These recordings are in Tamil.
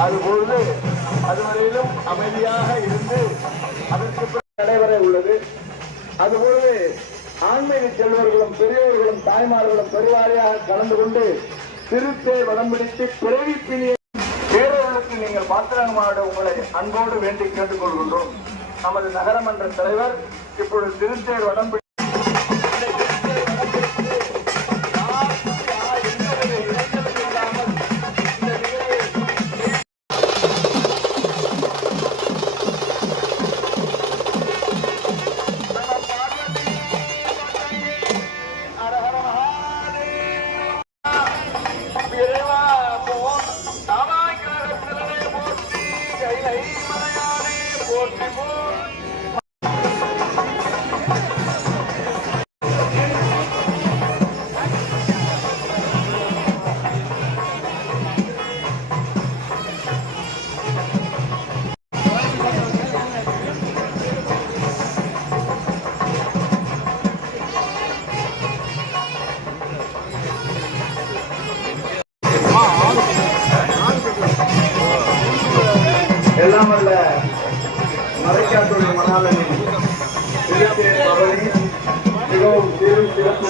அதுபொழுது அதுவரையிலும் அமைதியாக இருந்து அதற்கு நடைபெற உள்ளது. அதுபொழுது ஆன்மீக செல்வர்களும் பெரியவர்களும் தாய்மார்களும் பெருவாரியாக கலந்து கொண்டு திருத்தே வடம் பிடித்து பிறவி பேரவர்களுக்கு நீங்கள் பாத்திரமாட உங்களை அன்போடு வேண்டி கேட்டுக்கொள்கின்றோம் நமது நகரமன்ற தலைவர் இப்பொழுது திருத்தேர் வடம்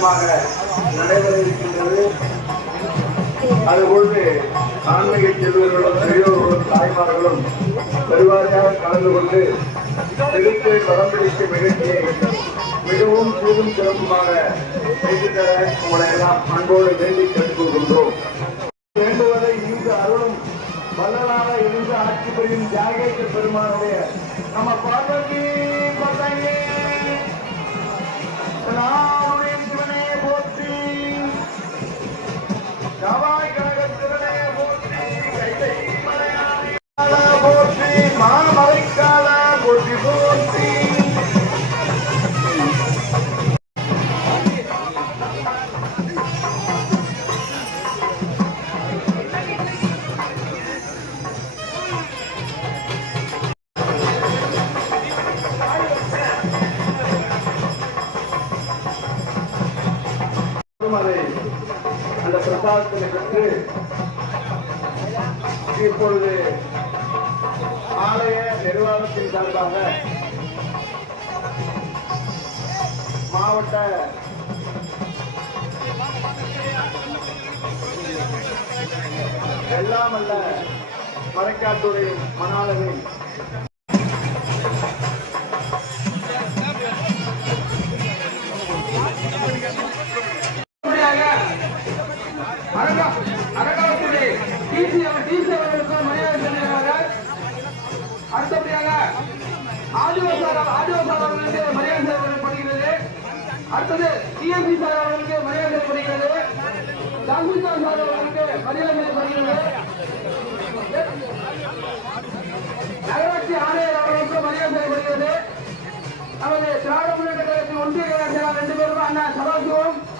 சீரும் நடைபெற இருக்கின்றது அதுபோன்று ஆன்மீக செல்வர்களும் பெரியோர்களும் தாய்மார்களும் பெருவாரியாக கலந்து கொண்டு எடுத்து வரம் பிடிக்கும் நிகழ்ச்சியை மிகவும் சீரும் சிறப்புமாக செய்து தர உங்களை எல்லாம் அன்போடு வேண்டி கேட்டுக்கொள்கின்றோம். வேண்டுவதை இங்கு அருளும் வல்லலாக இருந்து ஆட்சி புரியும் தியாகேச பெருமானுடைய நம்ம பார்வதி பதங்கே போற்றி மாமலைக்கால போற்றி. போற்றி அந்த பிரசாதத்தை பெற்று இப்பொழுது ஆலய நிர்வாகத்தின் சார்பாக மாவட்ட எல்லாம் மறைக்காட்டுரை மறைக்காட்டுடைய மணாளரின்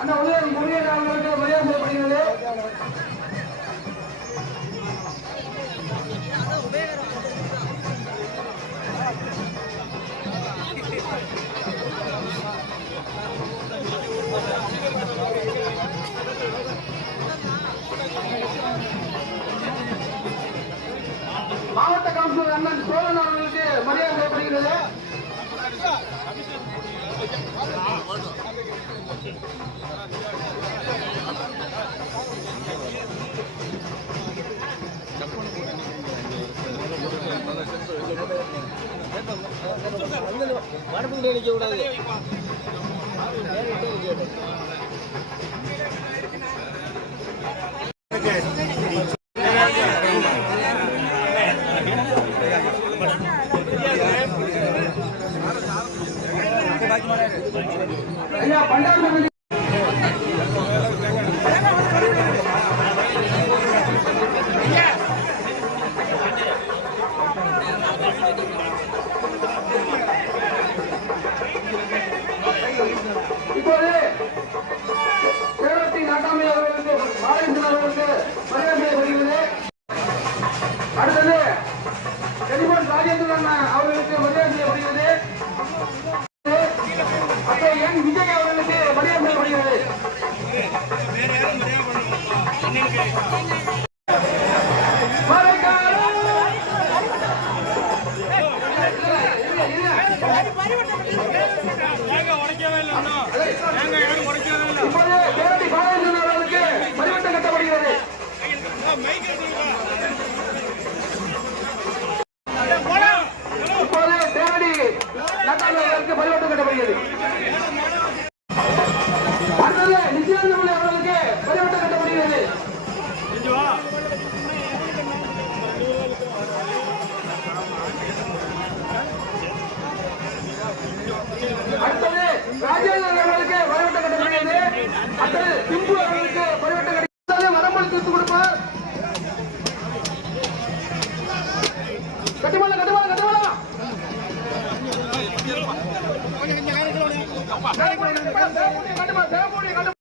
Não, não, மடப்புக்கிட்டே நிற்க கூடாது. ஐயா அறிவட்டப்பட்டிருக்கு கட்டுமாடா கட்டுமாடா கட்டுமாடா கட்டுமாடா கட்டுமாடா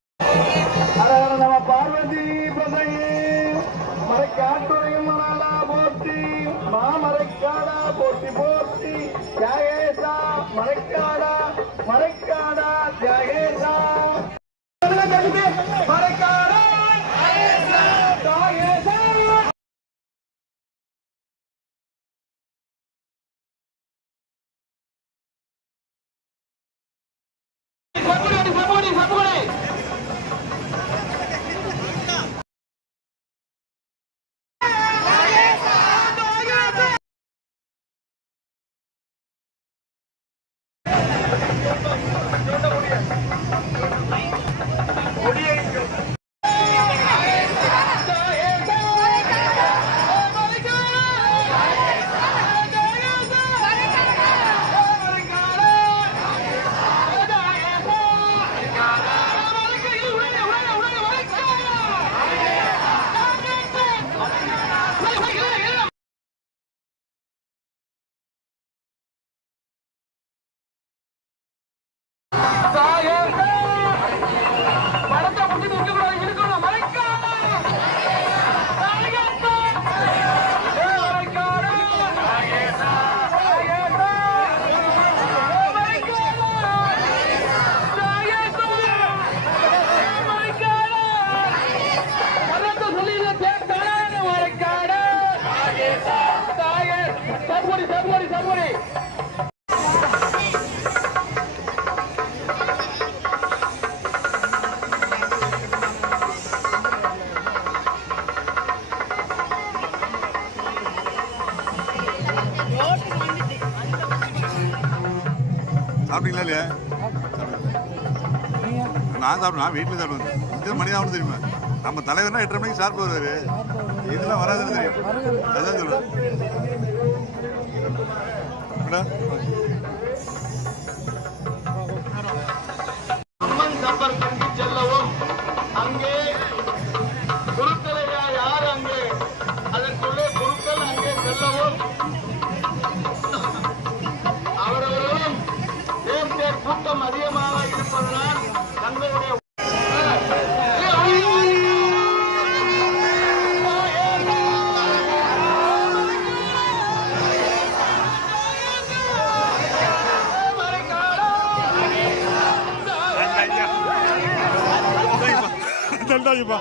நான் சாப்பிடலாம் வீட்டில் சாப்பிடுவேன் இது மணி ஆகணும் தெரியுமா? நம்ம தலைவர்னா எட்டரை மணிக்கு சாப்பிட்டு வருவாரு. இதெல்லாம் வராதுன்னு தெரியும். அதான் சொல்லுவேன் Darüber.